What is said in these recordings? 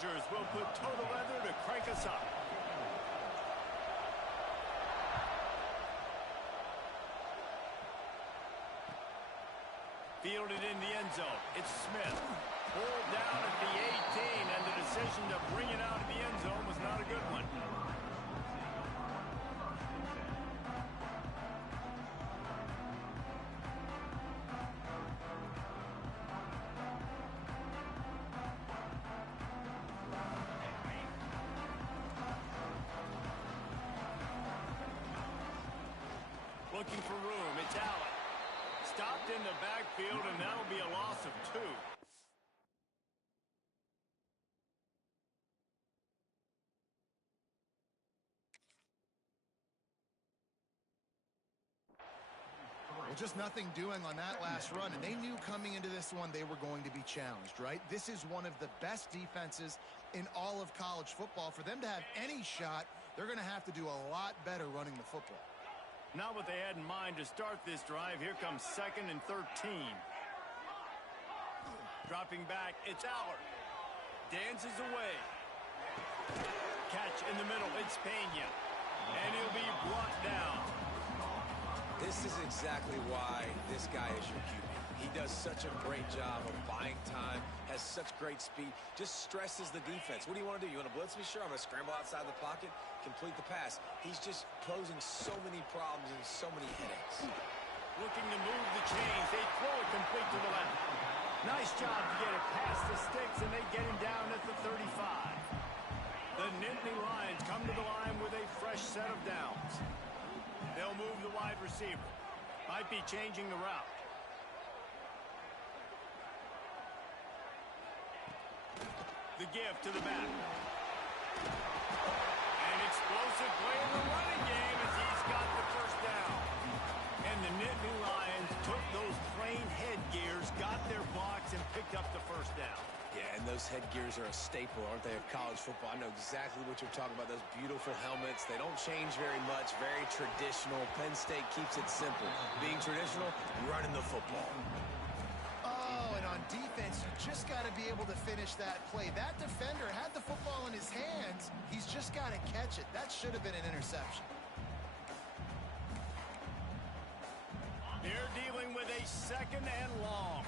Hoosiers will put total leather to crank us up. Fielded in the end zone. It's Smith. Pulled down at the 18, and the decision to bring it out of the end zone was not a good one. Looking for room. It's Allen. Stopped in the backfield, and that'll be a loss of 2. Well, just nothing doing on that last run, and they knew coming into this one they were going to be challenged, right? This is one of the best defenses in all of college football. For them to have any shot, they're going to have to do a lot better running the football. Not what they had in mind to start this drive. Here comes 2nd and 13. Dropping back, it's Allard. Dances away. Catch in the middle, it's Pena. And he'll be brought down. This is exactly why this guy is your QB. He does such a great job of buying time, has such great speed, just stresses the defense. What do you want to do? You want to blitz me? Sure, I'm going to scramble outside the pocket, complete the pass. He's just posing so many problems and so many headaches. Looking to move the chains. They throw it complete to the left. Nice job to get it past the sticks, and they get him down at the 35. The Nittany Lions come to the line with a fresh set of downs. They'll move the wide receiver. Might be changing the route. The give to the back. An explosive play in the running game as he's got the first down. And the Nittany Lions took those plain headgears, got their blocks, and picked up the first down. Yeah, and those headgears are a staple, aren't they, of college football? I know exactly what you're talking about, those beautiful helmets. They don't change very much, very traditional. Penn State keeps it simple. Being traditional, running the football. Oh, and on defense, you just got to be able to finish that play. That defender had the football in his hands. He's just got to catch it. That should have been an interception. They're dealing with a 2nd and long.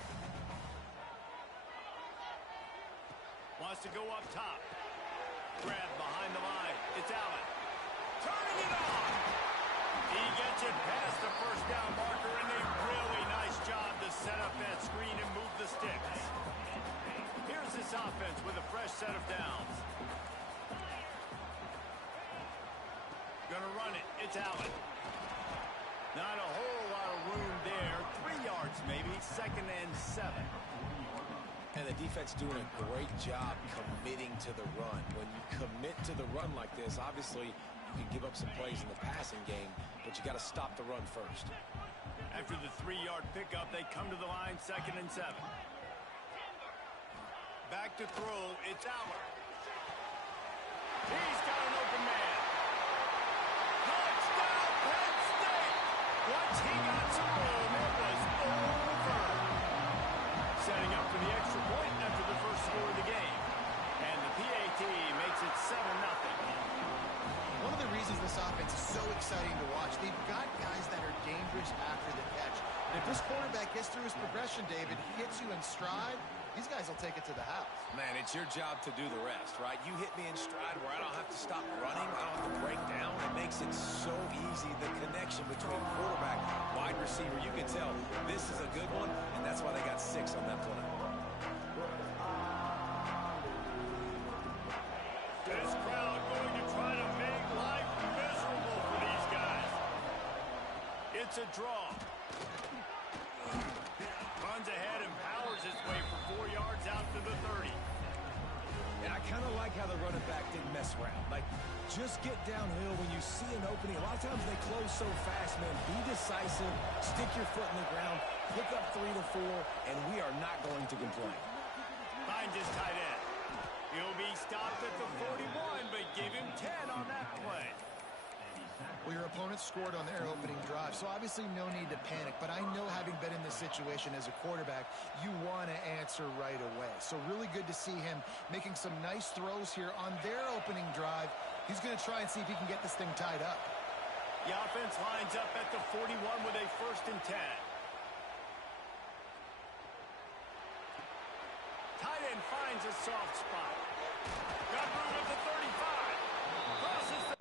Wants to go up top. Grab behind the line. It's Allen. Turning it on. He gets it past the first down marker, and a really nice job to set up that screen and move the sticks. Here's this offense with a fresh set of downs. Gonna run it. It's Allen. Not a whole lot of room there. 3 yards maybe. 2nd and 7. And the defense doing a great job committing to the run. When you commit to the run like this, obviously you can give up some plays in the passing game, but you got to stop the run first. After the 3-yard pickup, they come to the line 2nd and 7. Back to throw, it's Allard. He's got an open man. Touchdown, Penn State! Once he got some room, it was over. Setting up for the extra point after the first score of the game. And the PAT makes it 7-0. One of the reasons this offense is so exciting to watch, they've got guys that are dangerous after the catch. And if this quarterback gets through his progression, David, hits you in stride, these guys will take it to the house. Man, it's your job to do the rest, right? You hit me in stride where I don't have to stop running, I don't have to break down. It makes it so easy, the connection between quarterback, wide receiver. You can tell this is a good one, and that's why they got 6 on that play. This crowd going to try to make life miserable for these guys. It's a draw. Runs ahead and powers his way for 4 yards out to the 30. And I kind of like how the running back didn't mess around. Like, just get downhill when you see an opening. A lot of times they close so fast, man. Be decisive, stick your foot in the ground, pick up 3 to 4, and we are not going to complain. Finds his tight end. He'll be stopped at the 41, but give him 10 on that play. Well, Well, your opponent scored on their opening drive, so obviously no need to panic. But I know, having been in this situation as a quarterback, you want to answer right away. So really good to see him making some nice throws here on their opening drive. He's going to try and see if he can get this thing tied up. The offense lines up at the 41 with a 1st and 10. Tight end finds a soft spot. Got room at the 35. Crosses the...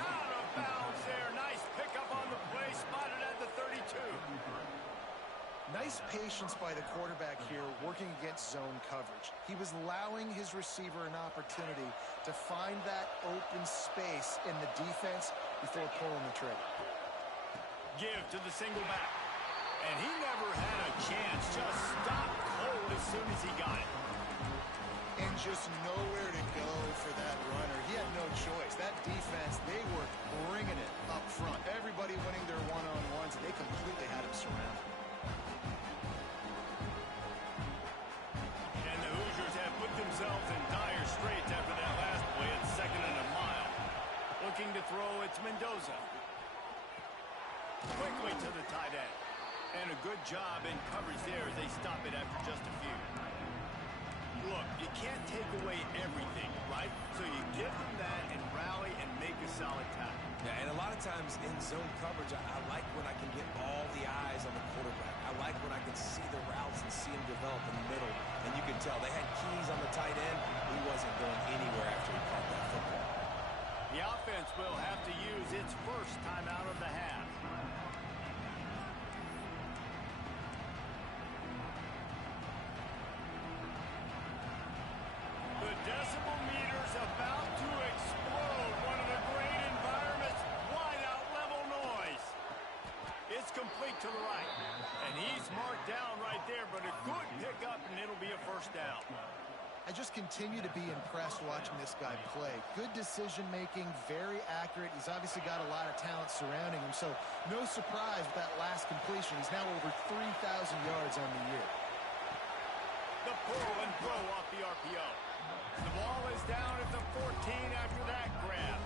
Out of bounds there. Nice pickup on the play. Spotted at the 32. Nice patience by the quarterback here, working against zone coverage. He was allowing his receiver an opportunity to find that open space in the defense before pulling the trigger. Give to the single back. And he never had a chance. Just stopped cold as soon as he got it. And just nowhere to go for that runner. He had no choice. That defense, they were bringing it up front. Everybody winning their one-on-ones, and they completely had him surrounded. And the Hoosiers have put themselves in dire straits after that last play at 2nd and a mile. Looking to throw, it's Mendoza. Quickly to the tight end. And a good job in coverage there as they stop it after just a few. Look, you can't take away everything, right? So you give them that and rally and make a solid tackle. Yeah, and a lot of times in zone coverage, I like when I can get all the eyes on the quarterback. I like when I can see the routes and see him develop in the middle. And you can tell they had keys on the tight end. He wasn't going anywhere after he caught that football. The offense will have to use its first timeout of the half. The decibel meter's about to explode. One of the great environments. Wide out level noise. It's complete to the right. And he's marked down right there, but a good pickup, and it'll be a 1st down. I just continue to be impressed watching this guy play. Good decision-making, very accurate. He's obviously got a lot of talent surrounding him, so no surprise with that last completion. He's now over 3,000 yards on the year. The pull and throw off the RPO. The ball is down at the 14 after that grab.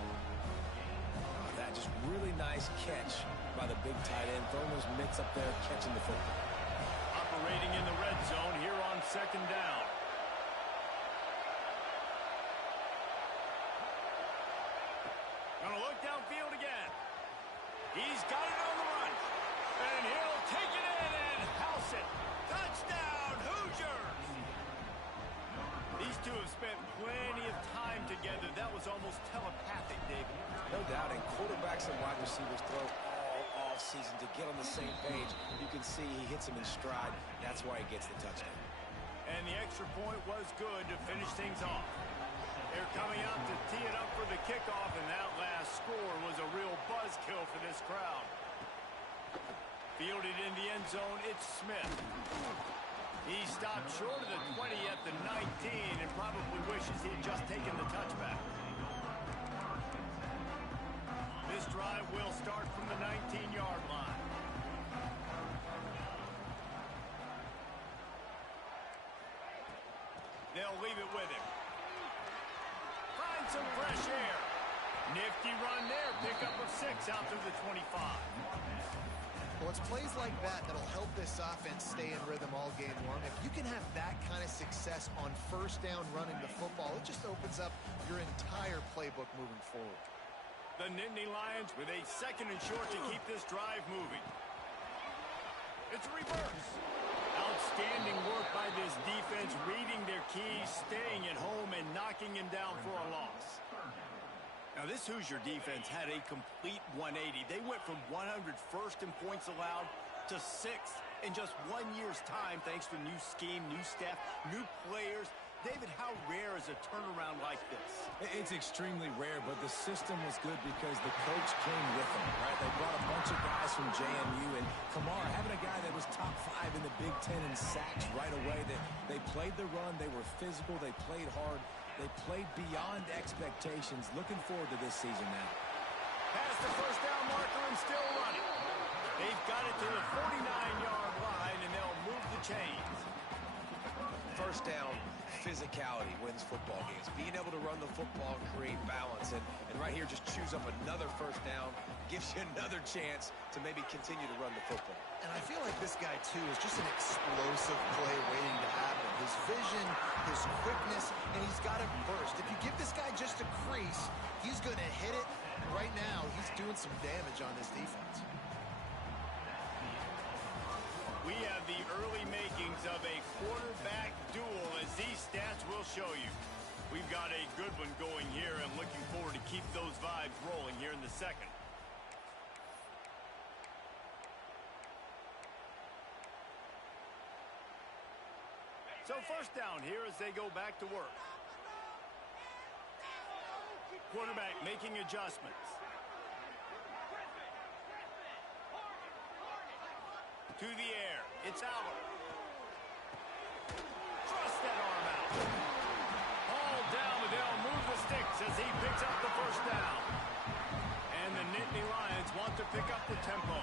That just really nice catch by the big tight end. Throwing those mitts up there, catching the football. Operating in the red zone here on 2nd down. Gonna look downfield again. He's got it on the run. And he'll take it in and house it. Touchdown, Hoosiers! These two have spent plenty of time together. That was almost telepathic, David. No doubt, and quarterbacks and wide receivers throw all offseason to get on the same page. You can see he hits him in stride. That's why he gets the touchdown. And the extra point was good to finish things off. They're coming out to tee it up for the kickoff, and that last score was a real buzzkill for this crowd. Fielded in the end zone, it's Smith. He stopped short of the 20 at the 19 and probably wishes he had just taken the touchback. This drive will start from the 19-yard line. They'll leave it with him. Find some fresh air. Nifty run there. Pickup of 6 out to the 25. Well, it's plays like that that'll help this offense stay in rhythm all game long. If you can have that kind of success on 1st down running the football, it just opens up your entire playbook moving forward. The Nittany Lions with a 2nd and short to keep this drive moving. It's a reverse. Outstanding work by this defense, reading their keys, staying at home, and knocking him down for a loss. Now, this Hoosier defense had a complete 180. They went from 101st in points allowed to 6th in just 1 year's time, thanks to new scheme, new staff, new players. David, how rare is a turnaround like this? It's extremely rare, but the system was good because the coach came with them, right? They brought a bunch of guys from JMU, and Kamara, having a guy that was top 5 in the Big Ten in sacks right away, that they played the run, they were physical, they played hard, they played beyond expectations. Looking forward to this season now. Past the first down marker and still running. They've got it to the 49-yard line, and they'll move the chains. First down, physicality wins football games. Being able to run the football and create balance. And right here, just choose up another first down, gives you another chance to maybe continue to run the football. And I feel like this guy, too, is just an explosive play waiting to happen. His vision, his quickness, and he's got it burst. If you give this guy just a crease, he's going to hit it. And right now, he's doing some damage on this defense. We have the early makings of a quarterback duel, as these stats will show you. We've got a good one going here, and looking forward to keep those vibes rolling here in the second. So first down here as they go back to work. Quarterback making adjustments. To the air. It's Aller. Thrust that arm out. Hauled down, but they'll move the sticks as he picks up the first down. And the Nittany Lions want to pick up the tempo.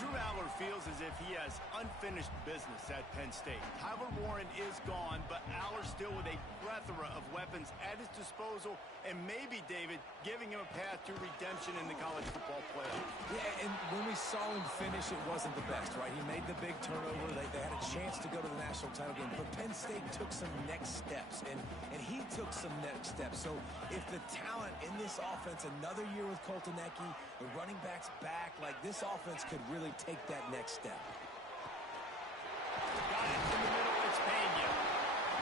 Drew Aller feels as if he has unfinished business at Penn State. Tyler Warren is gone, but Aller still with a plethora of weapons at his disposal, and maybe, David, giving him a path to redemption in the college football playoff. Yeah, and when we saw him finish, it wasn't the best, right? He made the big turnover. They had a chance to go to the national title game, but Penn State took some next steps, and he took some next steps. So if the talent in this offense, another year with Colton Ecke, the running backs back, like this offense could really take that next step. Got it in the middle. It's Pena.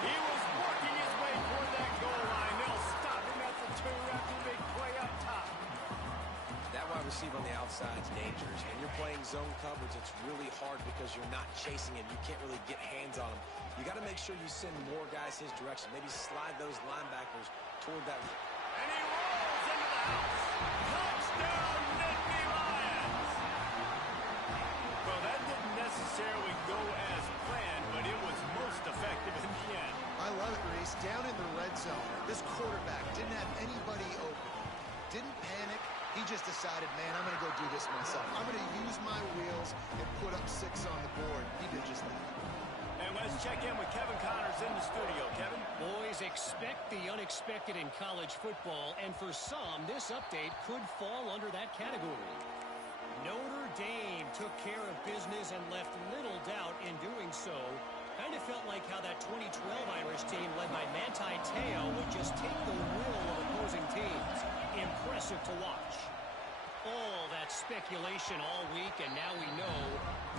He was working his way toward that goal line. They'll stop him at the 2 after the big play up top. That wide receiver on the outside is dangerous. When you're playing zone coverage, it's really hard because you're not chasing him. You can't really get hands on him. You got to make sure you send more guys his direction. Maybe slide those linebackers toward that. And he rolls into the house. Touchdown, Nittany Lions. Well, that didn't necessarily go as planned, but it was most effective in the end. I love it, Reese. Down in the red zone, this quarterback didn't have anybody open. Didn't panic. He just decided, man, I'm going to go do this myself. I'm going to use my wheels and put up 6 on the board. He did just that. And let's check in with Kevin Connors in the studio. Kevin? Boys, expect the unexpected in college football, and for some, this update could fall under that category. Notre Dame took care of business and left little doubt in doing so. Kind of felt like how that 2012 Irish team led by Manti Te'o would just take the will of opposing teams. Impressive to watch. All that speculation all week, and now we know.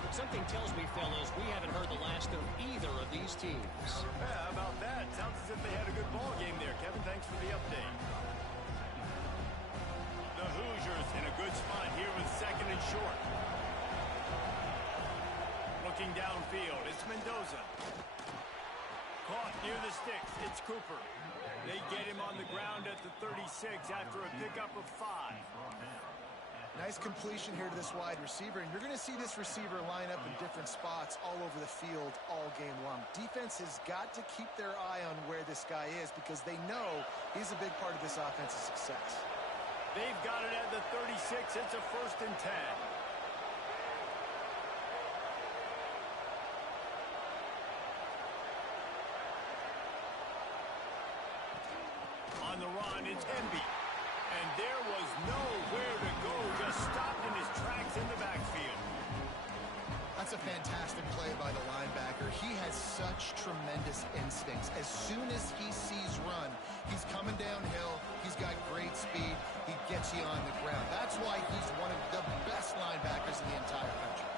Something tells me, fellas, we haven't heard the last of either of these teams. Yeah, how about that? Sounds as if they had a good ball game there. Kevin, thanks for the update. The Hoosiers in a good spot here with second and short. Looking downfield, it's Mendoza. Caught near the sticks, it's Cooper. They get him on the ground at the 36 after a pickup of 5. Nice completion here to this wide receiver, and you're going to see this receiver line up in different spots all over the field all game long. Defense has got to keep their eye on where this guy is because they know he's a big part of this offense's success. They've got it at the 36. It's a 1st and 10. On the run, it's Emby. And there was nowhere to go, just stopped in his tracks in the backfield. That's a fantastic play by the linebacker. He has such tremendous instincts. As soon as he sees run, he's coming downhill. He's got great speed. He gets you on the ground. That's why he's one of the best linebackers in the entire country.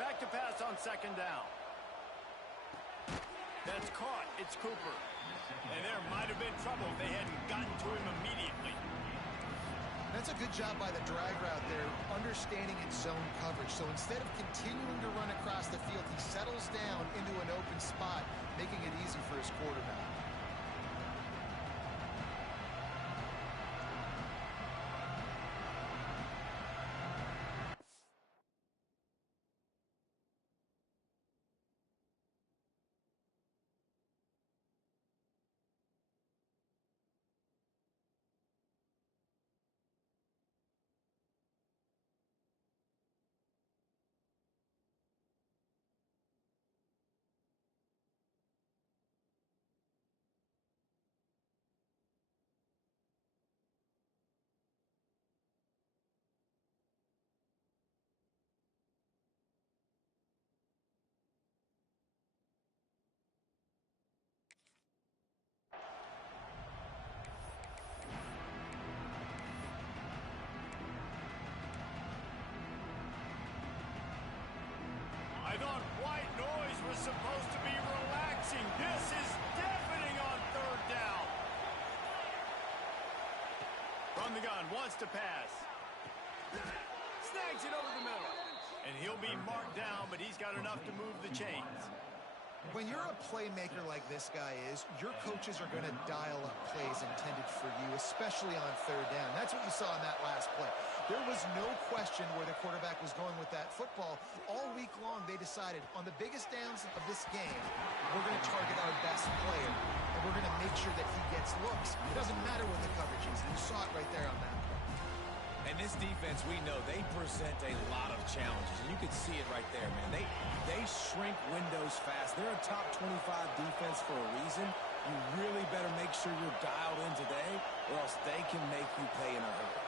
Back to pass on 2nd down. That's caught. It's Cooper. And there might have been trouble if they hadn't gotten to him immediately. That's a good job by the drag route there, understanding its zone coverage. So instead of continuing to run across the field, he settles down into an open spot for his quarterback. I thought white noise was supposed to be relaxing. This is deafening on third down. From the gun, wants to pass. Snags it over the middle. And he'll be marked down, but he's got enough to move the chains. When you're a playmaker like this guy is, your coaches are going to dial up plays intended for you, especially on third down. That's what you saw in that last play. There was no question where the quarterback was going with that football. All week long, they decided on the biggest downs of this game, we're going to target our best player, and we're going to make sure that he gets looks. It doesn't matter what the coverage is. You saw it right there on that play. And this defense, we know, they present a lot of challenges. And you can see it right there, man. They shrink windows fast. They're a top 25 defense for a reason. You really better make sure you're dialed in today, or else they can make you pay in a hurry.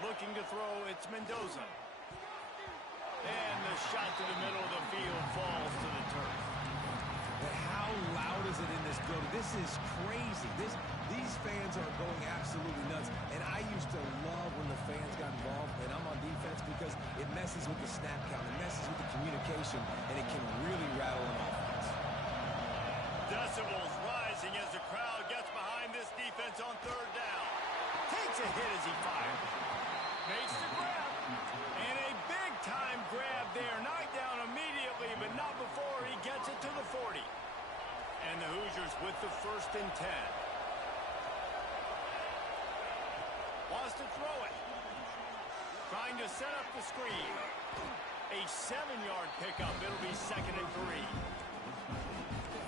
Looking to throw, it's Mendoza. And the shot to the middle of the field falls to the turf. But how loud is it in this building? This is crazy. These fans are going absolutely nuts. And I used to love when the fans got involved, and I'm on defense because it messes with the snap count. It messes with the communication, and it can really rattle an offense. Decibels rising as the crowd gets behind this defense on third down. Takes a hit as he fires. Makes the grab. And a big-time grab there. Knocked down immediately, but not before he gets it to the 40. And the Hoosiers with the 1st and 10. Wants to throw it. Trying to set up the screen. A 7-yard pickup. It'll be 2nd and 3.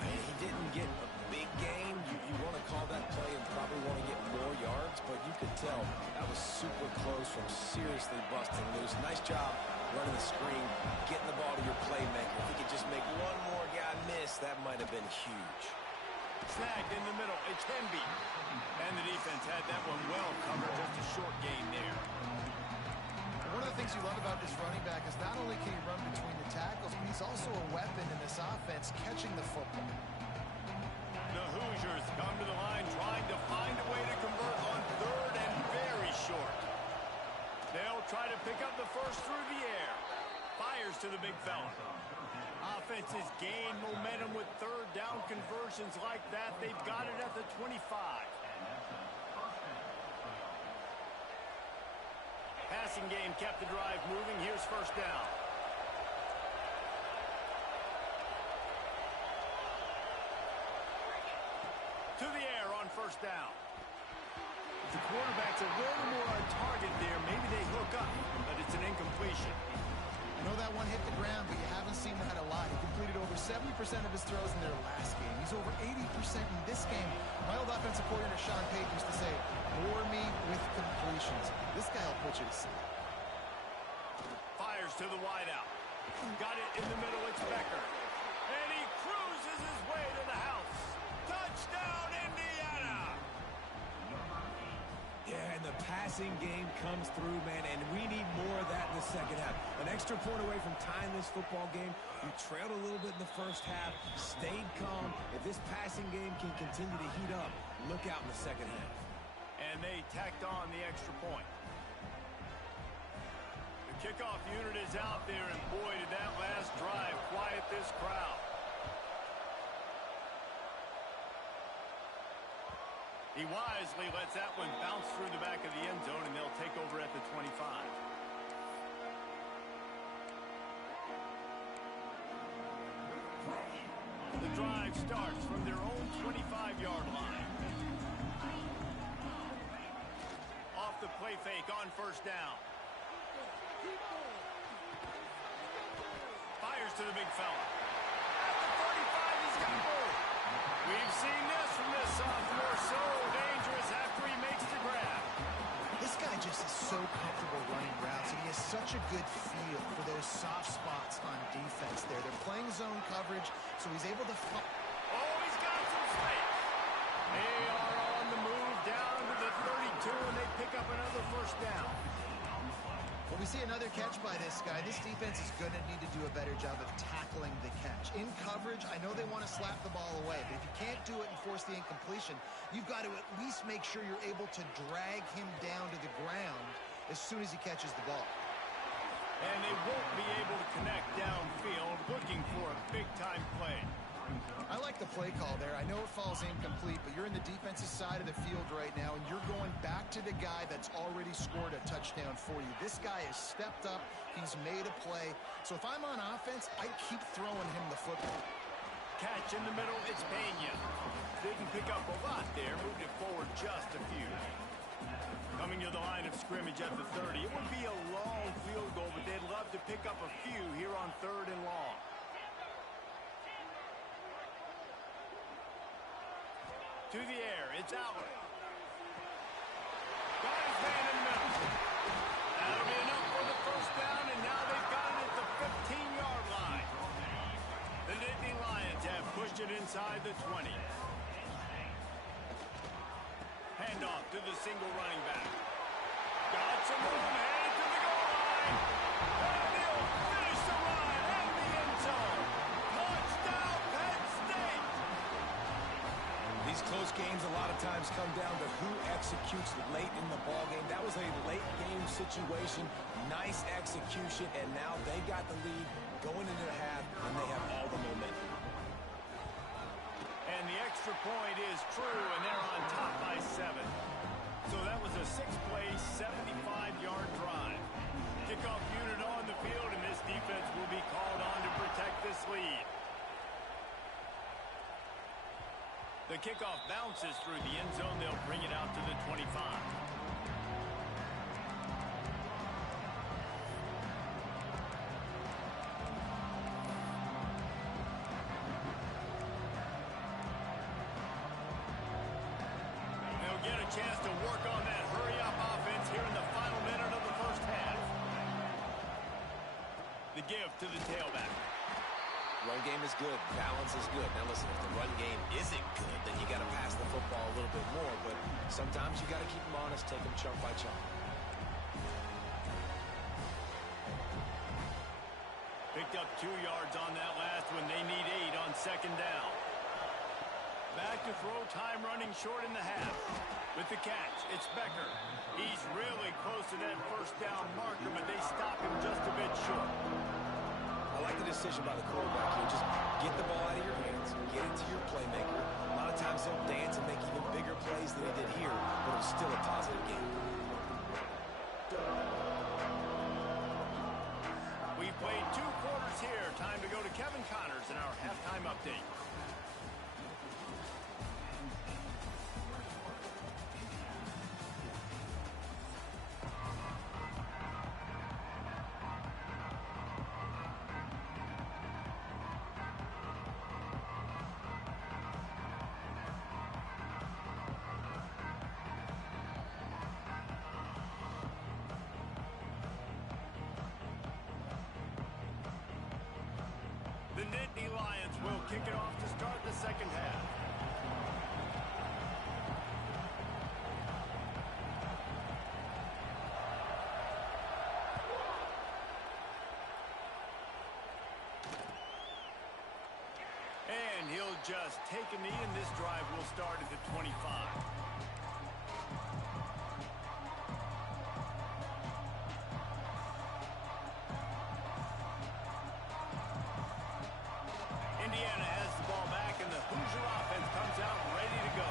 He didn't get a big gain. You want to call that play and probably want to get more yards, but you could tell that was super close from seriously busting loose. Nice job running the screen, getting the ball to your playmaker. If he could just make one more guy miss, that might have been huge. Snagged in the middle. It's Hemby. And the defense had that one well covered. Just a short gain there. One of the things you love about this running back is not only can he run between the tackles, but he's also a weapon in this offense catching the football. The Hoosiers come to the line trying to find a way to convert on third and very short. They'll try to pick up the first through the air. Fires to the big fella. Offenses gain momentum with third down conversions like that. They've got it at the 25. Passing game kept the drive moving. Here's 1st down. To the air on 1st down. The quarterback's a little more on target there. Maybe they hook up, but it's an incompletion. I know that one hit the ground, but you haven't seen that a lot. He completed over 70% of his throws in their last game. He's over 80% in this game. My old offensive coordinator, Sean Payton, used to say, bore me with completions. This guy will put you to sleep. Fires to the wideout. Got it in the middle. It's Becker. And he cruises his way to the house. Touchdown, Indiana! Yeah, and the passing game comes through, man, and we need more of that in the second half. An extra point away from tying this football game. We trailed a little bit in the first half, stayed calm. If this passing game can continue to heat up, look out in the second half. And they tacked on the extra point. The kickoff unit is out there, and boy, did that last drive quiet this crowd. He wisely lets that one bounce through the back of the end zone, and they'll take over at the 25. drive starts from their own 25-yard line. Off the play fake on first down. Fires to the big fella. At the 35, he's got more. We've seen this from this sophomore. So dangerous after he makes the grab. This guy just is so comfortable running routes, and he has such a good feel for those soft spots on defense there. They're playing zone coverage, so he's able to... Oh, he's got some space. They are on the move down to the 32, and they pick up another first down. When we see another catch by this guy, this defense is going to need to do a better job of tackling the catch. In coverage, I know they want to slap the ball away, but if you can't do it and force the incompletion, you've got to at least make sure you're able to drag him down to the ground as soon as he catches the ball. And they won't be able to connect downfield, looking for a big-time play. I like the play call there. I know it falls incomplete, but you're in the defensive side of the field right now, and you're going back to the guy that's already scored a touchdown for you. This guy has stepped up. He's made a play. So if I'm on offense, I keep throwing him the football. Catch in the middle, it's Beno. Didn't pick up a lot there, moved it forward just a few. Coming to the line of scrimmage at the 30. It would be a long field goal, but they'd love to pick up a few here on 3rd and long. To the air, it's Allen. Got his man in the middle. That'll be enough for the first down, and now they've got it at the 15-yard line. The Nittany Lions have pushed it inside the 20. Handoff to the single running back. Got some room, headed to the goal line. And he'll finish the ride and the end zone. Touchdown, Penn State! These close games a lot of times come down to who executes late in the ballgame. That was a late game situation. Nice execution, and now they got the lead going into the half, and they have all the momentum. And the extra point is true, and they're on top by 7. So that was a 6-play, 75-yard drive. Kickoff unit on the field, and this defense will be called on to protect this lead. The kickoff bounces through the end zone. They'll bring it out to the 25. They'll get a chance to work on that hurry-up offense here in the final minute of the first half. The give to the tailback. Run game is good. Balance is good. Now listen, if the run game isn't good, then you got to pass the football a little bit more. But sometimes you got to keep them honest, take them chunk by chunk. Picked up 2 yards on that last one. They need 8 on 2nd down. Back to throw time, running short in the half. With the catch, it's Becker. He's really close to that first down marker, but they stop him just a bit short. I like the decision by the quarterback here. Just get the ball out of your hands. Get it to your playmaker. A lot of times he'll dance and make even bigger plays than he did here, but it was still a positive game. We've played 2 quarters here. Time to go to Kevin Connors in our halftime update. The Nittany Lions will kick it off to start the second half. And he'll just take a knee, and this drive will start at the 25. Indiana has the ball back, and the Hoosier offense comes out ready to go.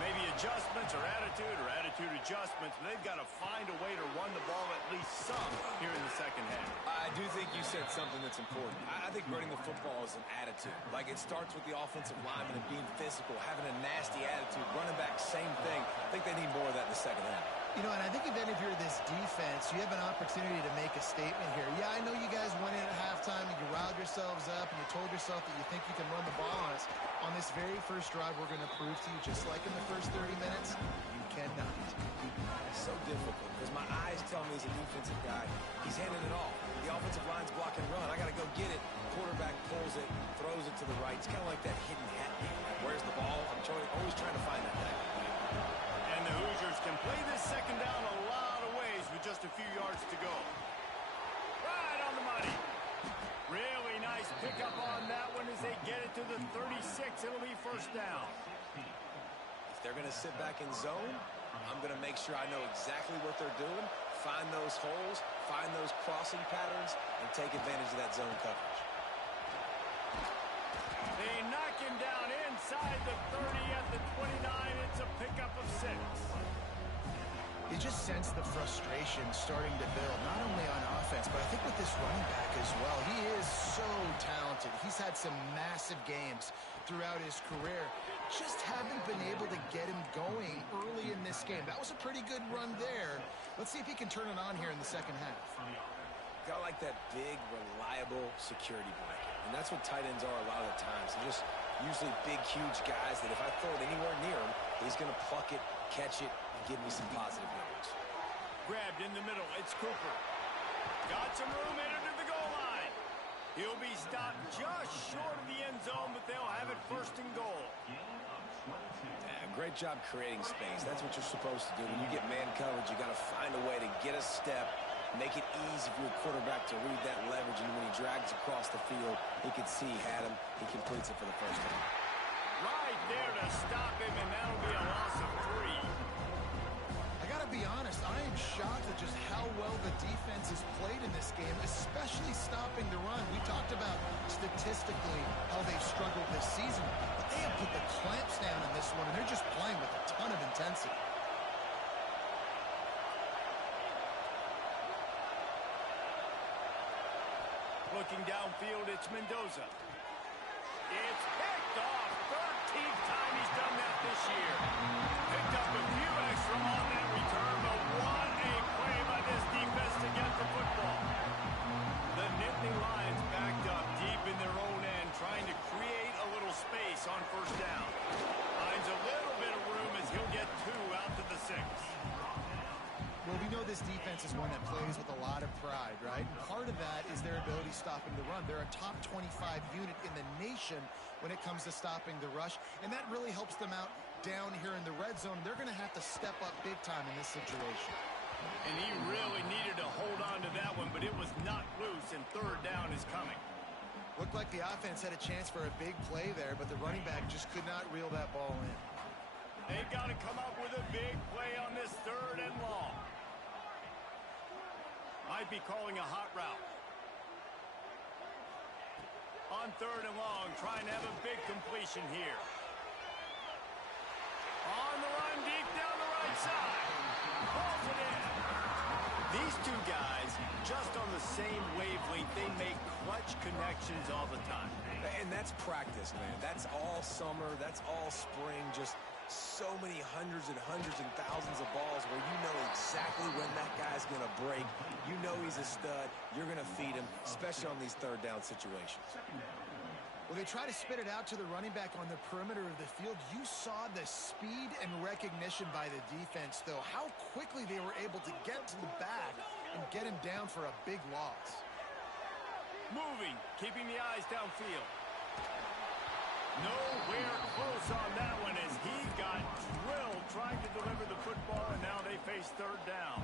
Maybe adjustments defense or attitude adjustments. They've got to find a way to run the ball at least some here in the second half. I do think you said something that's important. I think running the football is an attitude. Like, it starts with the offensive lineman and being physical, having a nasty attitude. Running back, same thing. I think they need more of that in the second half. You know, and I think if any of you are this defense, you have an opportunity to make a statement here. Yeah, I know you guys went in at halftime and you riled yourselves up and you told yourself that you think you can run the ball on us. On this very first drive, we're going to prove to you, just like in the first 30 minutes, you cannot. It's so difficult because my eyes tell me as a defensive guy, he's handing it off. The offensive line's block and run. I got to go get it. Quarterback pulls it, throws it to the right. It's kind of like that hidden hat game. Where's the ball? I'm always trying to find that guy. And the Hoosiers can play this second down a lot of ways with just a few yards to go. Right on the money. Really nice pickup on that one as they get it to the 36. It'll be first down. If they're going to sit back in zone, I'm going to make sure I know exactly what they're doing, find those holes, find those crossing patterns, and take advantage of that zone coverage. They knock him down inside the 30 at the 29. It's a pickup of 6. You just sense the frustration starting to build, not only on offense, but I think with this running back as well. He is so talented. He's had some massive games throughout his career. Just haven't been able to get him going early in this game. That was a pretty good run there. Let's see if he can turn it on here in the second half. Got like that big, reliable security blanket. And that's what tight ends are a lot of the times. They're just usually big, huge guys that if I throw it anywhere near him, he's going to pluck it, catch it, and give me some positive yards. Grabbed in the middle. It's Cooper. Got some room, headed to the goal line. He'll be stopped just short of the end zone, but they'll have it first and goal. Great job creating space. That's what you're supposed to do. When you get man coverage, you got to find a way to get a step, make it easy for your quarterback to read that leverage, and when he drags across the field, he can see he had him. He completes it for the first time. Right there to stop him, and that'll be a loss of 3. I got to be honest, I am shocked at just how well the defense has played in this game, especially stopping the run. We talked about statistically how they've struggled this season, but they have put the clamps down in this one, and they're just playing with a ton of intensity. Looking downfield, it's Mendoza. It's picked off. 13th time he's done that this year. Picked up a few extra on that return, but what a play by this defense to get the football. The Nittany Lions backed up deep in their own end, trying to create a little space on first down. Finds a little bit of room as he'll get 2 out to the 6. Well, we know this defense is one that plays with a lot of pride, right? And part of that is their ability stopping the run. They're a top 25 unit in the nation when it comes to stopping the rush, and that really helps them out down here in the red zone. They're going to have to step up big time in this situation. And he really needed to hold on to that one, but it was not loose, and third down is coming. Looked like the offense had a chance for a big play there, but the running back just could not reel that ball in. They've got to come up with a big play on this third and long. Might be calling a hot route. On third and long, trying to have a big completion here. On the run, deep down the right side. Pulls it in. These two guys, just on the same wavelength, they make clutch connections all the time. And that's practice, man. That's all summer. That's all spring. Just so many hundreds and thousands of balls where you know exactly when that guy's going to break. You know he's a stud. You're going to feed him, especially on these third down situations. Well, they try to spit it out to the running back on the perimeter of the field. You saw the speed and recognition by the defense, though. How quickly they were able to get to the back and get him down for a big loss. Moving, keeping the eyes downfield. Nowhere close on that one as he got drilled trying to deliver the football, and now they face third down.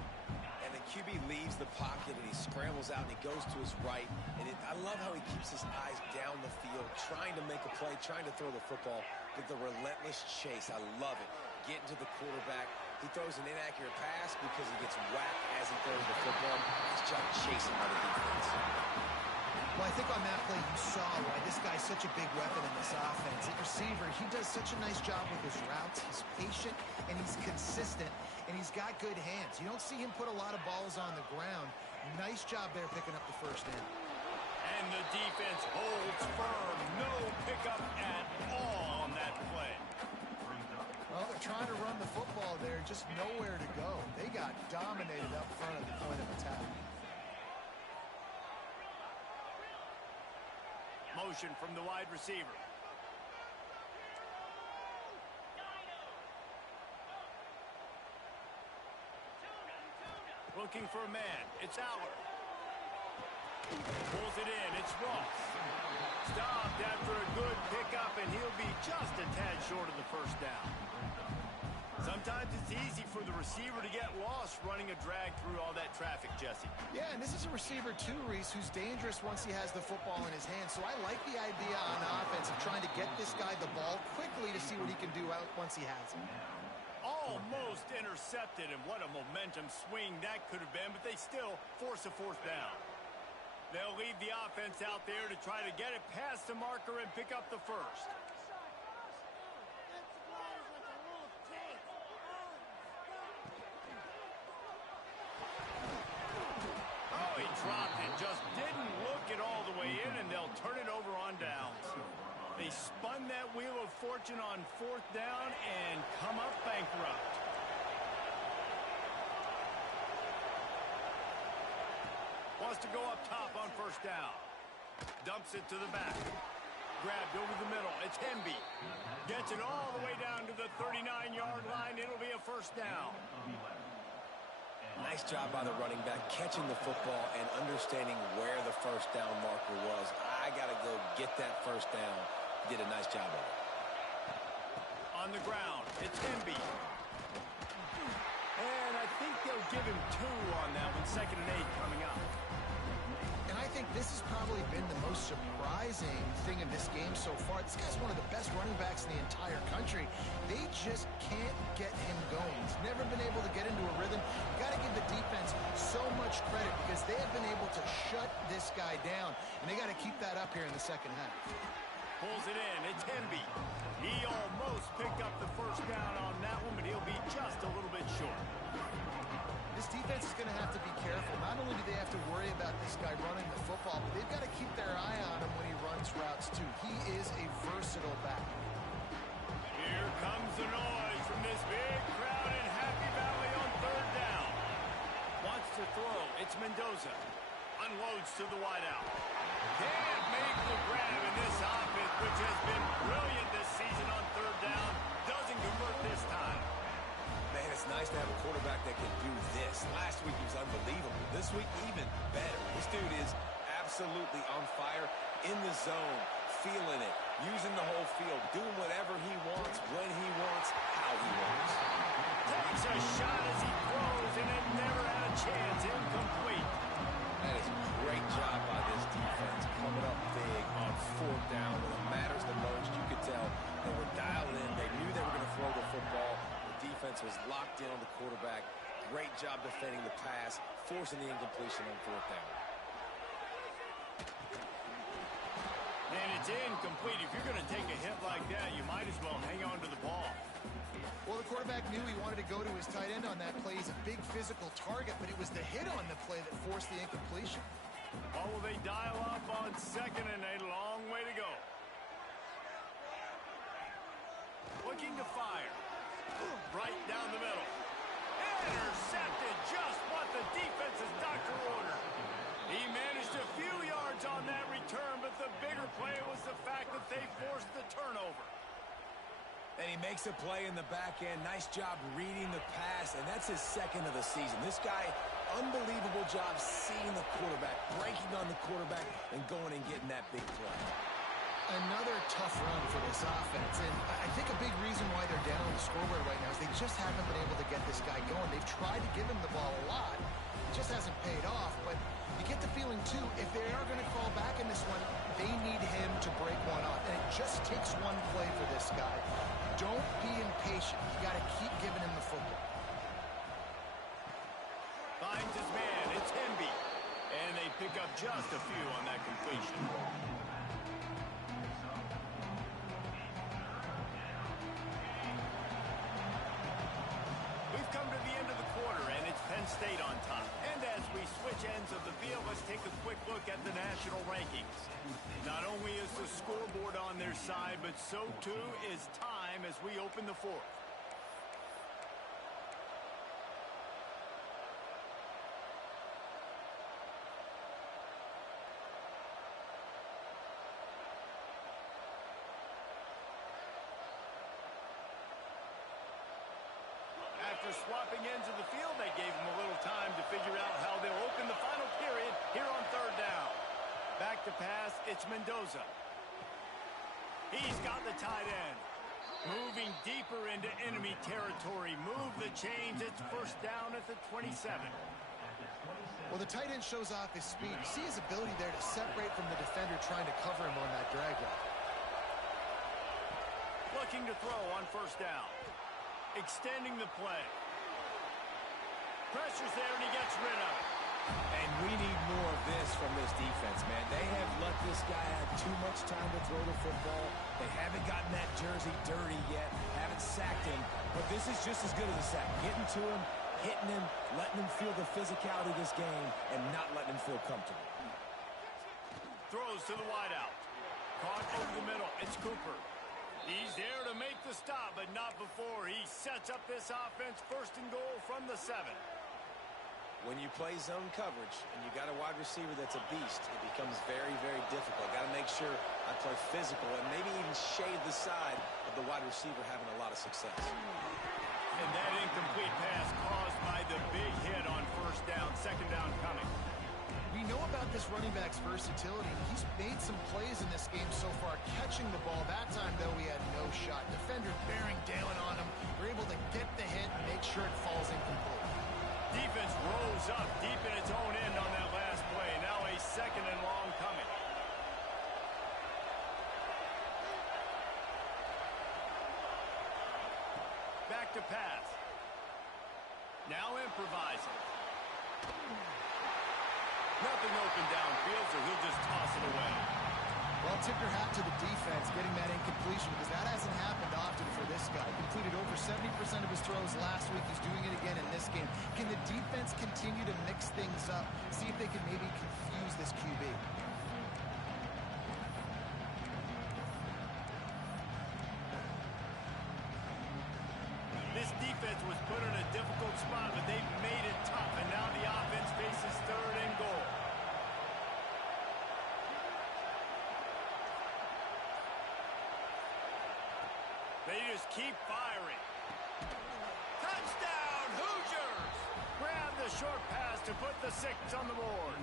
And the QB leaves the pocket, and he scrambles out, and he goes to his right. And I love how he keeps his eyes down the field, trying to make a play, trying to throw the football, but the relentless chase. I love it. Getting to the quarterback. He throws an inaccurate pass because he gets whacked as he throws the football. Nice job chasing by the defense. Well, I think on that play you saw why this guy's such a big weapon in this offense. At receiver, he does such a nice job with his routes. He's patient, and he's consistent, and he's got good hands. You don't see him put a lot of balls on the ground. Nice job there picking up the first down. And the defense holds firm. No pickup at all on that play. Well, they're trying to run the football there, just nowhere to go. They got dominated up front at the point of attack. Motion from the wide receiver. Looking for a man. It's Aller. Pulls it in. It's Ross. Stopped after a good pickup, and he'll be just a tad short of the first down. Sometimes it's easy for the receiver to get lost running a drag through all that traffic, Jesse. Yeah, and this is a receiver too, Reese, who's dangerous once he has the football in his hands. So I like the idea on offense of trying to get this guy the ball quickly to see what he can do out once he has it. Almost intercepted, and what a momentum swing that could have been, but they still force a fourth down. They'll leave the offense out there to try to get it past the marker and pick up the first. Oh, he dropped it, just didn't look it all the way in, and they'll turn it over on downs. They spun that wheel of fortune on fourth down and come up bankrupt. Wants to go up top on first down. Dumps it to the back. Grabbed over the middle. It's Hemby. Gets it all the way down to the 39-yard line. It'll be a first down. Nice job by the running back, catching the football and understanding where the first down marker was. I got to go get that first down. Did a nice job of it. On the ground, it's Hemby. And I think they'll give him 2 on that one. 2nd and 8 coming up. And I think this has probably been the most surprising thing in this game so far. This guy's one of the best running backs in the entire country. They just can't get him going. He's never been able to get into a rhythm. You got to give the defense so much credit because they have been able to shut this guy down. And they got to keep that up here in the second half. Pulls it in. It's Hemby. He almost picked up the first down on that one, but he'll be just a little bit short. This defense is going to have to be careful. Not only do they have to worry about this guy running the football, but they've got to keep their eye on him when he runs routes, too. He is a versatile back. Here comes the noise from this big crowd in Happy Valley on third down. Wants to throw. It's Mendoza. Unloads to the wideout. Can't make the grab in this offense, which has been brilliant this season on third down. Doesn't convert this time. Man, it's nice to have a quarterback that can do this. Last week he was unbelievable. This week, even better. This dude is absolutely on fire, in the zone, feeling it, using the whole field, doing whatever he wants, when he wants, how he wants. Takes a shot as he throws, and it never had a chance. Incomplete. That is a great job by this defense, coming up big on fourth down when it matters the most. You could tell they were dialed in. They knew they were going to throw the football. The defense was locked in on the quarterback. Great job defending the pass, forcing the incompletion on fourth down. And it's incomplete. If you're going to take a hit like that, you might as well hang on to the ball. Well, the quarterback knew he wanted to go to his tight end on that play. He's a big physical target, but it was the hit on the play that forced the incompletion. Oh, will they dial up on 2nd and a long way to go. Looking to fire. Right down the middle. Intercepted, just what the defense's doctor ordered. He managed a few yards on that return, but the bigger play was the fact that they forced the turnover. And he makes a play in the back end. Nice job reading the pass, and that's his 2nd of the season. This guy, unbelievable job seeing the quarterback, breaking on the quarterback, and going and getting that big play. Another tough run for this offense, and I think a big reason why they're down on the scoreboard right now is they just haven't been able to get this guy going. They've tried to give him the ball a lot. It just hasn't paid off, but you get the feeling, too, if they are going to fall back in this one, they need him to break one off, and it just takes one play for this guy. Don't be impatient. You got to keep giving him the football. Finds his man. It's Hemby. And they pick up just a few on that completion. We've come to the end of the quarter, and it's Penn State on top. And as we switch ends of the field, let's take a quick look at the national rankings. Not only is the scoreboard on their side, but so too is time as we open the fourth. After swapping ends of the field, they gave him a little time to figure out how they'll open the final period here on third down. Back to pass, it's Mendoza. He's got the tight end. Moving deeper into enemy territory. Move the chains. It's first down at the 27. Well, the tight end shows off his speed. You see his ability there to separate from the defender trying to cover him on that drag route. Looking to throw on first down. Extending the play. Pressure's there, and he gets rid of it. And we need more of this from this defense, man. They have let this guy have too much time to throw the football. They haven't gotten that jersey dirty yet, haven't sacked him. But this is just as good as a sack. Getting to him, hitting him, letting him feel the physicality of this game, and not letting him feel comfortable. Throws to the wideout. Caught over the middle. It's Cooper. He's there to make the stop, but not before. He sets up this offense first and goal from the 7. When you play zone coverage and you got a wide receiver that's a beast, it becomes very, very difficult. Got to make sure I play physical and maybe even shade the side of the wide receiver having a lot of success. And that incomplete pass caused by the big hit on first down, second down coming. We know about this running back's versatility. He's made some plays in this game so far, catching the ball. That time, though, he had no shot. Defender bearing down on him. We're able to get the hit and make sure it falls incomplete. Defense rose up deep in its own end on that last play. Now a second and long coming. Back to pass. Now improvising. Nothing open downfield, so he'll just toss it away. Well, tip your hat to the defense getting that incompletion because that hasn't happened often for this guy. Completed over 70% of his throws last week. He's doing it again in this game. Can the defense continue to mix things up? See if they can maybe confuse this QB. This defense was put in a difficult spot, but they've made it tough, and now the offense faces third and goal. They just keep firing. Touchdown, Hoosiers! Grab the short pass to put the 6 on the board.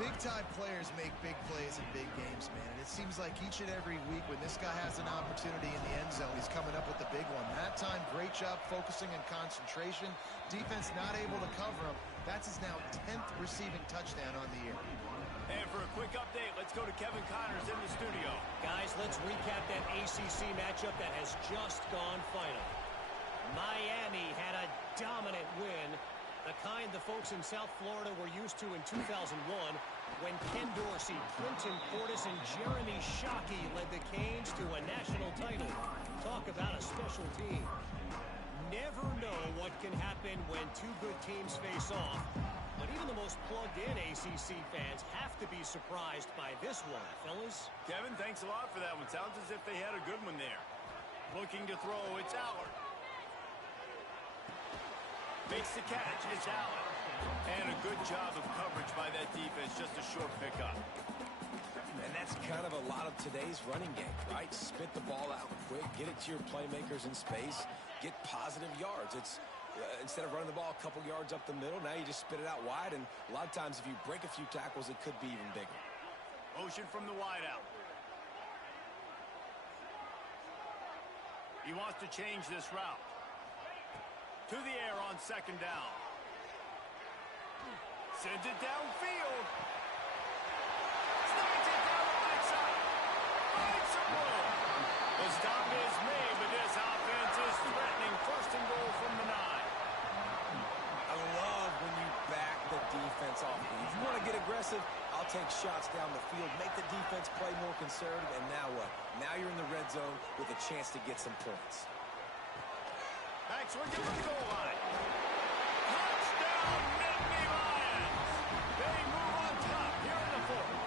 Big-time players make big plays in big games, man. And it seems like each and every week when this guy has an opportunity in the end zone, he's coming up with the big one. That time, great job focusing on concentration. Defense not able to cover him. That's his now 10th receiving touchdown on the year. And for a quick update, let's go to Kevin Connors in the studio. Guys, let's recap that ACC matchup that has just gone final. Miami had a dominant win, the kind the folks in South Florida were used to in 2001 when Ken Dorsey, Clinton Portis, and Jeremy Shockey led the Canes to a national title. Talk about a special team. Never know what can happen when two good teams face off, but even the most plugged-in ACC fans have to be surprised by this one, fellas. Kevin, thanks a lot for that one. Sounds as if they had a good one there. Looking to throw, it's Allen. Makes the catch, it's Allen. And a good job of coverage by that defense, just a short pickup. And that's kind of a lot of today's running game, right? Spit the ball out quick, get it to your playmakers in space, get positive yards. It's instead of running the ball a couple yards up the middle, now you just spit it out wide, and a lot of times if you break a few tackles, it could be even bigger. Motion from the wideout. He wants to change this route. To the air on second down. Sends it downfield. Snags it down the right side. Finds some room. The stop is made, but this offense is threatening. First and goal from the 9. I love when you back the defense defense off me. If you want to get aggressive, I'll take shots down the field, make the defense play more conservative, and now what? Now you're in the red zone with a chance to get some points. Max, we're getting the goal line. Touchdown, Nittany Lions! They move on top here in the fourth.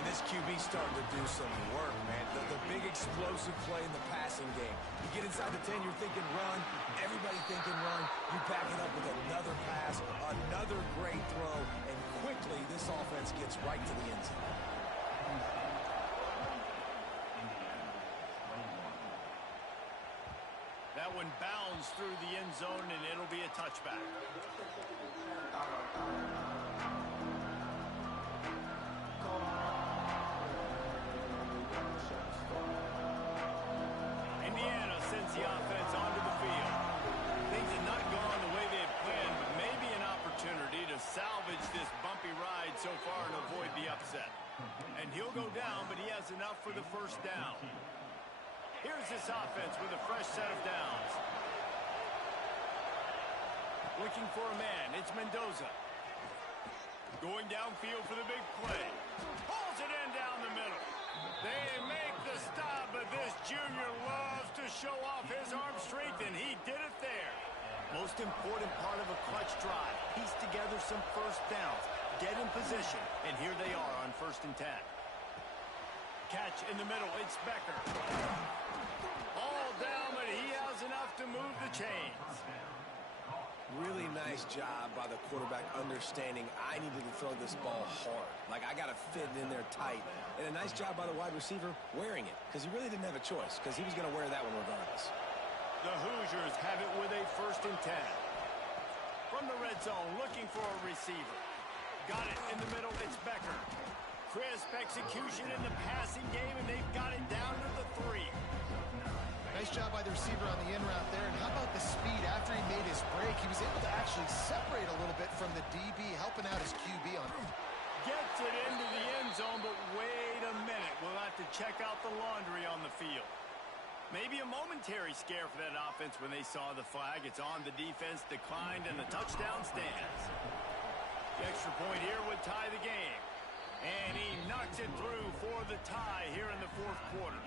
And this QB's starting to do some work, man. The big explosive play in the passing game. You get inside the 10, you're thinking run. Everybody thinking run. You back it up with another pass, another great throw, and quickly this offense gets right to the end zone. That one bounds through the end zone, and it'll be a touchback. Indiana sends the offense onto the field. Things have not gone the way they had planned, but maybe an opportunity to salvage this bumpy ride so far and avoid the upset. And he'll go down, but he has enough for the first down. Here's this offense with a fresh set of downs. Looking for a man. It's Mendoza. Going downfield for the big play. Pulls it in down the middle. They make the stop, but this junior loves to show off his arm strength, and he did it there. Most important part of a clutch drive. Piece together some first downs. Get in position, and here they are on 1st and 10. Catch in the middle. It's Becker. All down, but he has enough to move the chains. Really nice job by the quarterback understanding I needed to throw this ball hard. Like, I got to fit it in there tight. And a nice job by the wide receiver wearing it, because he really didn't have a choice, because he was going to wear that one regardless. The Hoosiers have it with a 1st and 10. From the red zone, looking for a receiver. Got it in the middle. It's Becker. Crisp execution in the passing game, and they've got it down to the 3. Nice job by the receiver on the in route there. And how about the speed after he made his break? He was able to actually separate a little bit from the DB, helping out his QB on him. Gets it into the end zone, but wait a minute. We'll have to check out the laundry on the field. Maybe a momentary scare for that offense when they saw the flag. It's on. The defense declined, and the touchdown stands. The extra point here would tie the game. And he knocks it through for the tie here in the 4th quarter.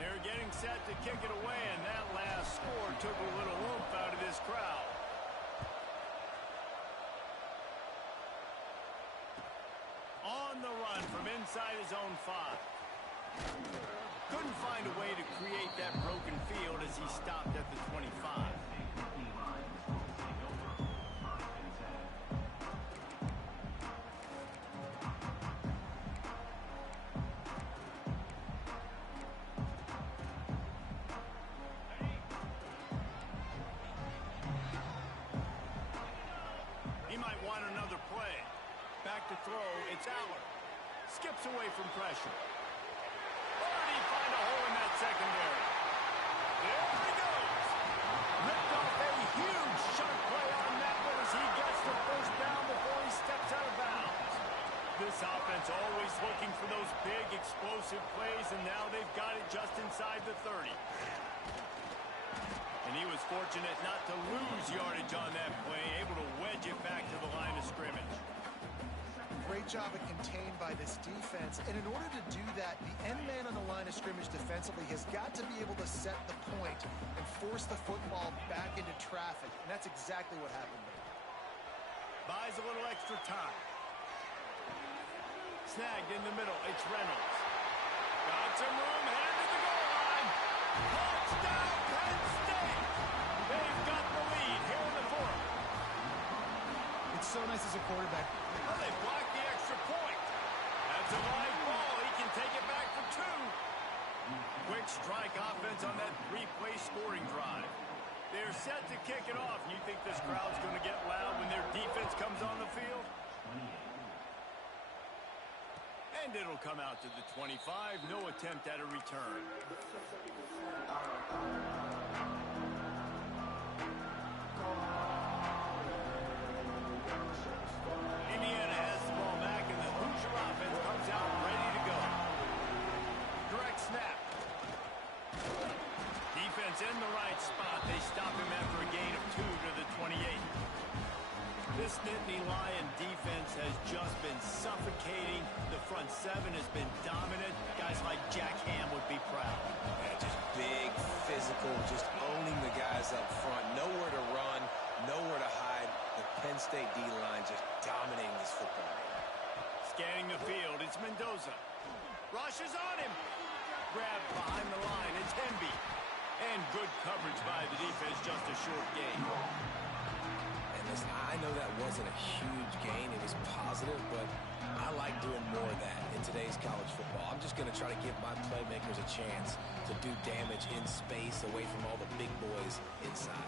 They're getting set to kick it away, and that last score took a little oomph out of this crowd. On the run from inside his own 5. Couldn't find a way to create that broken field as he stopped at the 25. Throw, it's Allen. Skips away from pressure. Or did he find a hole in that secondary? There he goes. Ripped off a huge shot play on that one as he gets the first down before he steps out of bounds. This offense always looking for those big explosive plays, and now they've got it just inside the 30. And he was fortunate not to lose yardage on that play, able to wedge it back to the line of scrimmage. Great job of contained by this defense. And in order to do that, the end man on the line of scrimmage defensively has got to be able to set the point and force the football back into traffic. And that's exactly what happened there. Buys a little extra time. Snagged in the middle. It's Reynolds. Got some room, headed to the goal line. Touchdown, Penn State. They've got the lead here in the 4th. It's so nice as a quarterback. Well, they blocked the extra point. That's a live ball. He can take it back for 2. Quick strike offense on that 3-play scoring drive. They're set to kick it off. You think this crowd's going to get loud when their defense comes on the field? And it'll come out to the 25. No attempt at a return. Indiana has the ball back, and the Hoosier offense comes out ready to go. Direct snap. Defense in the right spot. They stop him after a gain of 2 to the 28. This This Nittany Lion defense has just been suffocating. The front seven has been dominant. Guys like Jack Ham would be proud. Yeah, just big, physical, just owning the guys up front. Nowhere to run, nowhere to hide. The Penn State D-line just dominating this football game. Scanning the field, it's Mendoza. Rushes on him. Grabbed behind the line, it's Hemby. And good coverage by the defense, just a short gain. And listen, I know that wasn't a huge gain. It was positive, but I like doing more of that in today's college football. I'm just going to try to give my playmakers a chance to do damage in space away from all the big boys inside.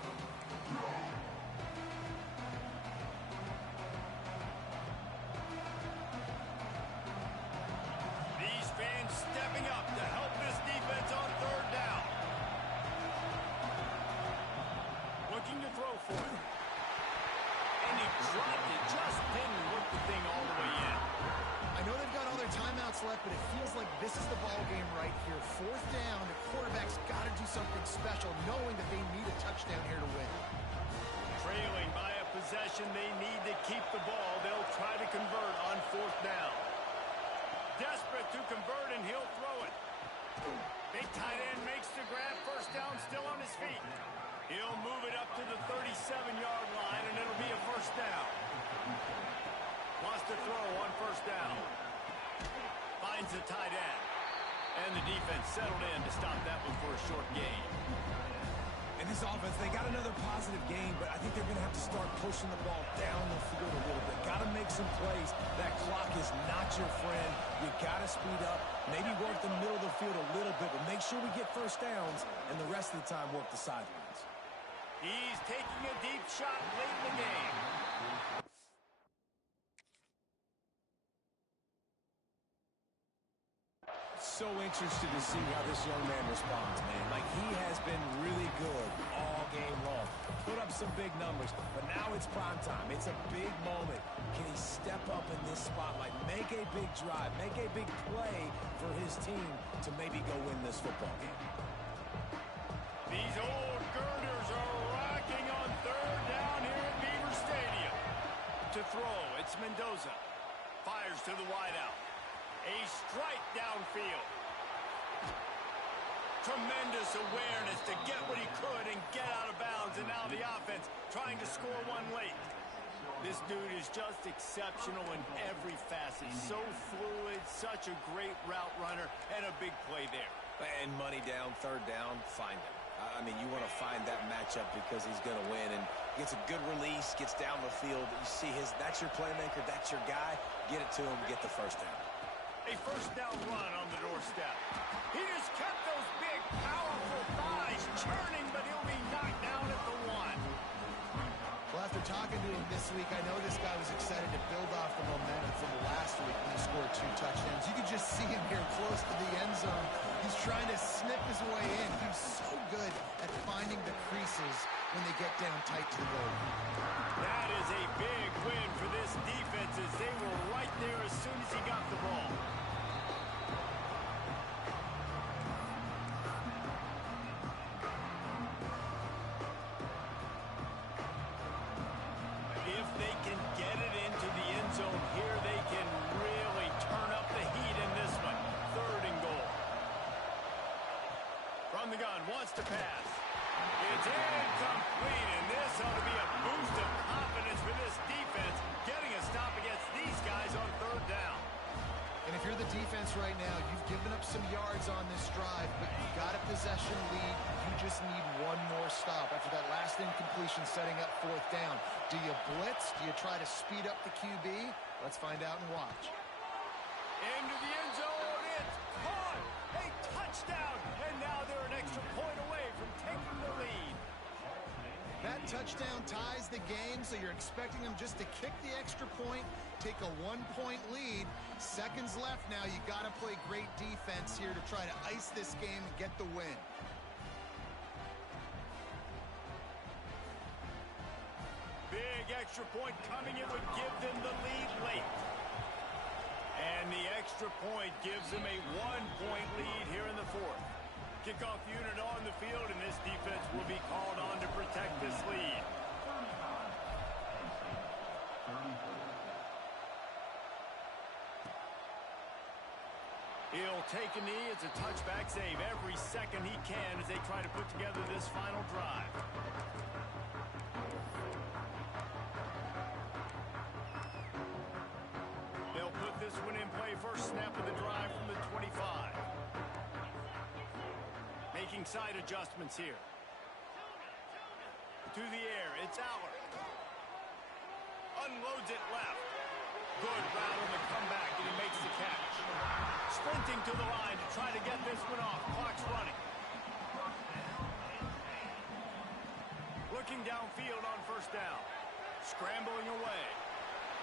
These fans stepping up to help this defense on third down. Looking to throw for it. And he dropped it, just didn't look the thing all the way in. I know they've got all their timeouts left, but it feels like this is the ball game right here. Fourth down, the quarterback's got to do something special, knowing that they need a touchdown here to win. Trailing by a possession, they need to keep the ball. They'll try to convert on fourth down. Desperate to convert, and he'll throw it. Big tight end makes the grab. First down, still on his feet. He'll move it up to the 37-yard line, and it'll be a first down. Wants to throw on first down. Finds the tight end. And the defense settled in to stop that one for a short gain. In this offense, they got another positive game, but I think they're going to have to start pushing the ball down the field a little bit. Got to make some plays. That clock is not your friend. You got to speed up, maybe work the middle of the field a little bit, but make sure we get first downs, and the rest of the time work the sidelines. He's taking a deep shot late in the game. So interested to see how this young man responds, man. Like, he has been really good all game long. Put up some big numbers, but now it's prime time. It's a big moment. Can he step up in this spotlight, make a big drive, make a big play for his team to maybe go win this football game? These old girders are rocking on third down here at Beaver Stadium. To throw, it's Mendoza. Fires to the wideout. A strike downfield. Tremendous awareness to get what he could and get out of bounds. And now the offense trying to score one late. This dude is just exceptional in every facet. So fluid, such a great route runner, and a big play there. And money down, third down, find him. I mean, you want to find that matchup because he's going to win. And gets a good release, gets down the field. You see that's your playmaker, that's your guy. Get it to him, get the first down. A first down run on the doorstep. He just kept those big, powerful thighs churning, but he'll be knocked down at the one. Well, after talking to him this week, I know this guy was excited to build off the momentum from last week when he scored 2 touchdowns. You can just see him here close to the end zone. He's trying to snip his way in. He's so good at finding the creases when they get down tight to the goal. That is a big win for this defense as they were right there as soon as he got the ball. If they can get it into the end zone here, they can really turn up the heat in this one. Third and goal. From the gun, wants to pass. It's incomplete, and this ought to be a boost of confidence for this defense, getting a stop against these guys on third down. And if you're the defense right now, you've given up some yards on this drive, but you've got a possession lead. You just need one more stop after that last incompletion setting up fourth down. Do you blitz? Do you try to speed up the QB? Let's find out and watch. Into the end zone, it's caught! A touchdown! And now they're an extra point away from taking the lead. That touchdown ties the game, so you're expecting them just to kick the extra point, take a 1-point lead. Seconds left now. You got to play great defense here to try to ice this game and get the win. Big extra point coming. It would give them the lead late. And the extra point gives them a 1-point lead here in the fourth. Kickoff unit on the field, and this defense will be called on to protect this lead. He'll take a knee. It's a touchback save every second he can as they try to put together this final drive. They'll put this one in play. First snap of the drive from the 25. Making side adjustments here. To the air. It's Aller. Unloads it left. Good route on the comeback, and he makes the catch. Sprinting to the line to try to get this one off. Clock's running. Looking downfield on first down. Scrambling away.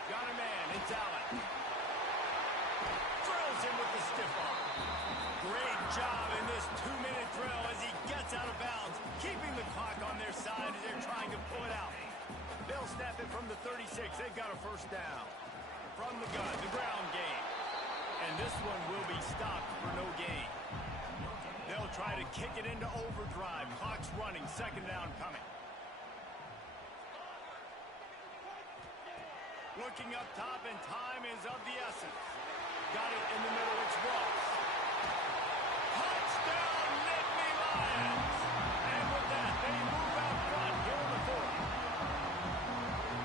Got a man. It's Allen. Drills him with the stiff arm. Great job in this 2-minute drill as he gets out of bounds, keeping the clock on their side as they're trying to pull it out. They'll snap it from the 36. They've got a first down. From the gun, the ground game. And this one will be stopped for no gain. They'll try to kick it into overdrive. Clock's running. Second down coming. Looking up top, and time is of the essence. Got it in the middle. It's Ross. Touchdown, Nittany Lions! And with that, they move out front here in the fourth.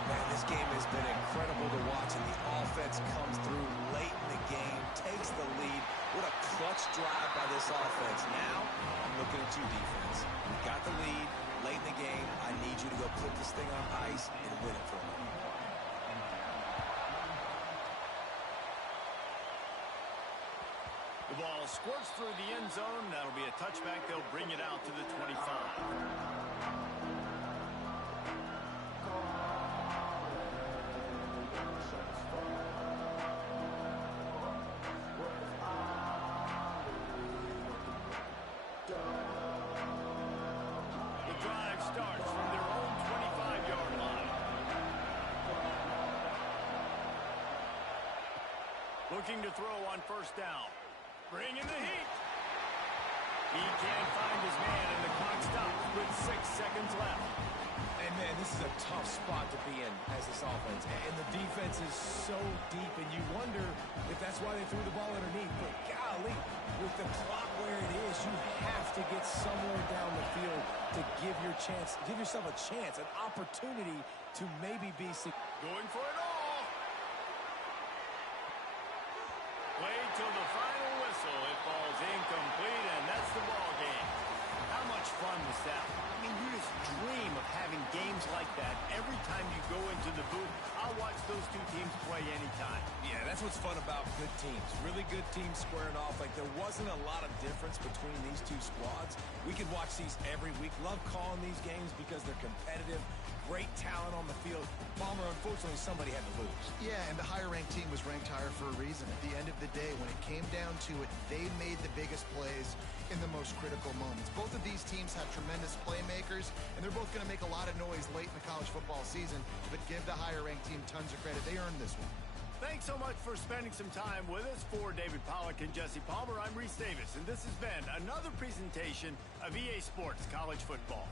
Man, this game has been incredible to watch, and the offense comes through late in the game, takes the lead. What a clutch drive by this offense. Now, I'm looking at you, defense. You got the lead late in the game. I need you to go put this thing on ice and win it for me. The ball squirts through the end zone. That'll be a touchback. They'll bring it out to the 25. The drive starts from their own 25-yard line. Looking to throw on first down. Bring in the heat. He can't find his man, and the clock stops with 6 seconds left. And, man, this is a tough spot to be in as this offense. And the defense is so deep, and you wonder if that's why they threw the ball underneath. But, golly, with the clock where it is, you have to get somewhere down the field to give yourself a chance, an opportunity to maybe be going for it all. Play till the final whistle. It falls incomplete, and that's the ball game. How much fun was that? I mean, you just dream of having games like that every time you go into the booth. I'll watch those two teams play anytime. Yeah, that's what's fun about good teams. Really good teams squaring off. Like, there wasn't a lot of difference between these two squads. We could watch these every week. Love calling these games because they're competitive. Great talent on the field. Palmer, unfortunately, somebody had to lose. Yeah, and the higher-ranked team was ranked higher for a reason. At the end of the day, when it came down to it, they made the biggest plays in the most critical moments. Both of these teams have tremendous playmakers, and they're both going to make a lot of noise late in the college football season, but give the higher-ranked team tons of credit. They earned this one. Thanks so much for spending some time with us. For David Pollack and Jesse Palmer, I'm Reese Davis, and this has been another presentation of EA Sports College Football.